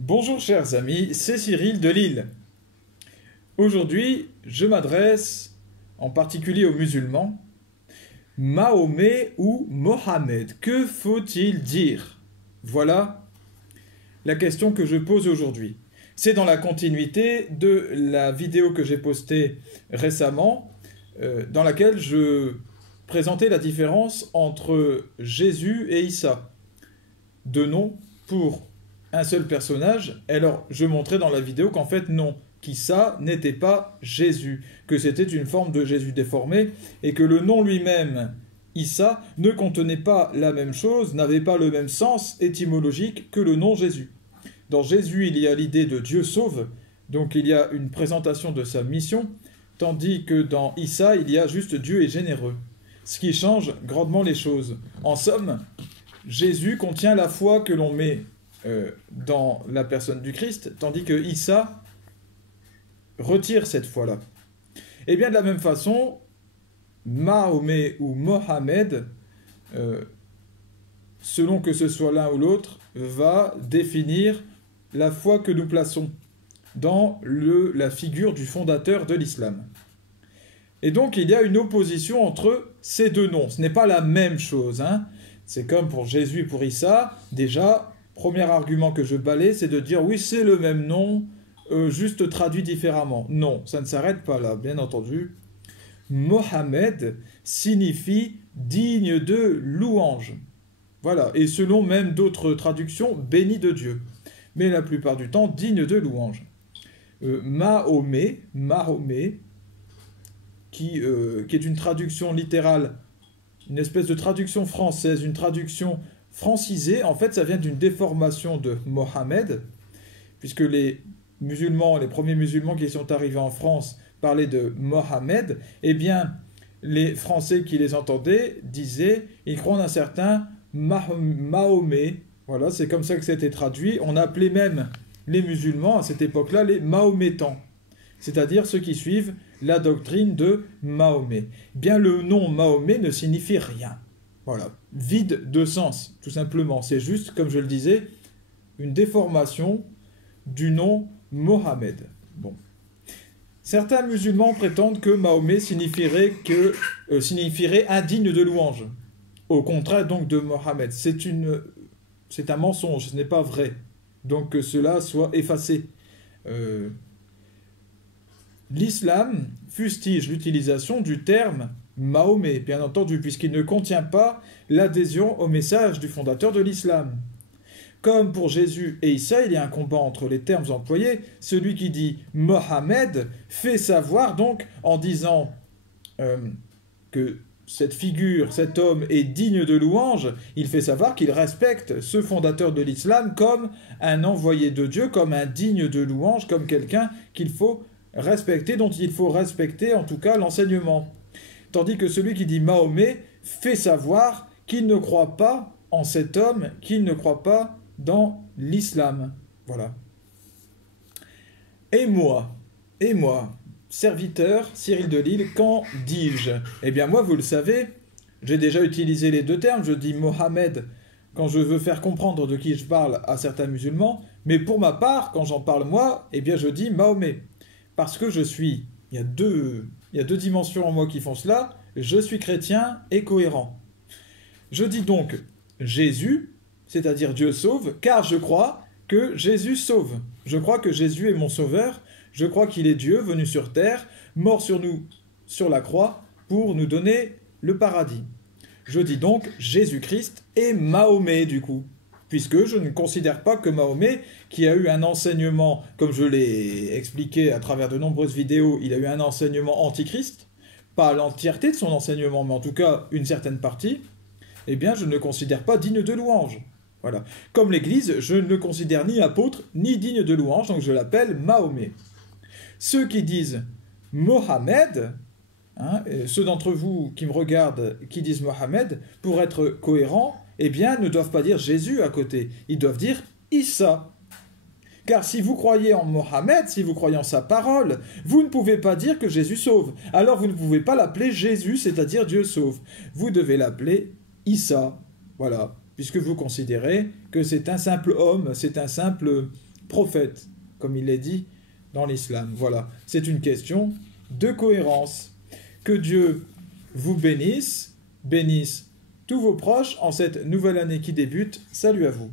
Bonjour chers amis, c'est Cyril de Lille. Aujourd'hui, je m'adresse en particulier aux musulmans. Mahomet ou Mohammed, que faut-il dire? Voilà la question que je pose aujourd'hui. C'est dans la continuité de la vidéo que j'ai postée récemment, dans laquelle je présentais la différence entre Jésus et Issa. Deux noms pour un seul personnage. Alors, je montrais dans la vidéo qu'en fait, non, qu'Issa n'était pas Jésus, que c'était une forme de Jésus déformé, et que le nom lui-même, Issa, ne contenait pas la même chose, n'avait pas le même sens étymologique que le nom Jésus. Dans Jésus, il y a l'idée de Dieu sauve, donc il y a une présentation de sa mission, tandis que dans Issa, il y a juste Dieu est généreux, ce qui change grandement les choses. En somme, Jésus contient la foi que l'on met dans la personne du Christ, tandis que Issa retire cette foi-là. Et bien de la même façon, Mahomet ou Mohammed, selon que ce soit l'un ou l'autre, va définir la foi que nous plaçons dans la figure du fondateur de l'islam. Et donc il y a une opposition entre ces deux noms. Ce n'est pas la même chose, hein. C'est comme pour Jésus et pour Issa. Déjà, premier argument que je balaie, c'est de dire oui, c'est le même nom, juste traduit différemment. Non, ça ne s'arrête pas là, bien entendu. Mohammed signifie digne de louange. Voilà, et selon même d'autres traductions, béni de Dieu. Mais la plupart du temps, digne de louange. Mahomet, qui est une traduction littérale, une espèce de traduction française, une traduction francisée. En fait, ça vient d'une déformation de Mohammed, puisque les musulmans, les premiers musulmans qui sont arrivés en France parlaient de Mohammed. Eh bien, les Français qui les entendaient disaient, ils croient en un certain Mahomet. Voilà, c'est comme ça que c'était traduit. On appelait même les musulmans à cette époque-là les Mahométans, c'est-à-dire ceux qui suivent la doctrine de Mahomet. Bien, le nom Mahomet ne signifie rien. Voilà, vide de sens, tout simplement. C'est juste, comme je le disais, une déformation du nom Mohammed. Bon. Certains musulmans prétendent que Mahomet signifierait indigne de louange. Au contraire donc de Mohammed. C'est un mensonge, ce n'est pas vrai. Donc que cela soit effacé. L'islam fustige l'utilisation du terme Mahomet, bien entendu, puisqu'il ne contient pas l'adhésion au message du fondateur de l'islam. Comme pour Jésus et Issa, il y a un combat entre les termes employés. Celui qui dit Mohammed fait savoir donc en disant que cette figure, cet homme est digne de louange, il fait savoir qu'il respecte ce fondateur de l'islam comme un envoyé de Dieu, comme un digne de louange, comme quelqu'un qu'il faut respecter, dont il faut respecter en tout cas l'enseignement. Tandis que celui qui dit Mahomet fait savoir qu'il ne croit pas en cet homme, qu'il ne croit pas dans l'islam. Voilà. Et moi, serviteur, Cyril de Lille, qu'en dis-je? Eh bien moi, vous le savez, j'ai déjà utilisé les deux termes. Je dis Mohammed quand je veux faire comprendre de qui je parle à certains musulmans, mais pour ma part, quand j'en parle moi, eh bien je dis Mahomet. Parce que il y a deux dimensions en moi qui font cela, je suis chrétien et cohérent. Je dis donc Jésus, c'est-à-dire Dieu sauve, car je crois que Jésus sauve. Je crois que Jésus est mon sauveur, je crois qu'il est Dieu venu sur terre, mort sur nous sur la croix, pour nous donner le paradis. Je dis donc Jésus-Christ et Mahomet du coup, puisque je ne considère pas que Mahomet, qui a eu un enseignement, comme je l'ai expliqué à travers de nombreuses vidéos, il a eu un enseignement antichrist, pas l'entièreté de son enseignement, mais en tout cas une certaine partie, eh bien je ne le considère pas digne de louange. Voilà. Comme l'Église, je ne le considère ni apôtre, ni digne de louange, donc je l'appelle Mahomet. Ceux qui disent Mohammed, ceux d'entre vous qui me regardent, qui disent Mohammed, pour être cohérents, eh bien, ne doivent pas dire Jésus à côté. Ils doivent dire Issa. Car si vous croyez en Mohammed, si vous croyez en sa parole, vous ne pouvez pas dire que Jésus sauve. Alors vous ne pouvez pas l'appeler Jésus, c'est-à-dire Dieu sauve. Vous devez l'appeler Issa. Voilà. Puisque vous considérez que c'est un simple homme, c'est un simple prophète, comme il est dit dans l'islam. Voilà, c'est une question de cohérence. Que Dieu vous bénisse tous vos proches en cette nouvelle année qui débute. Salut à vous.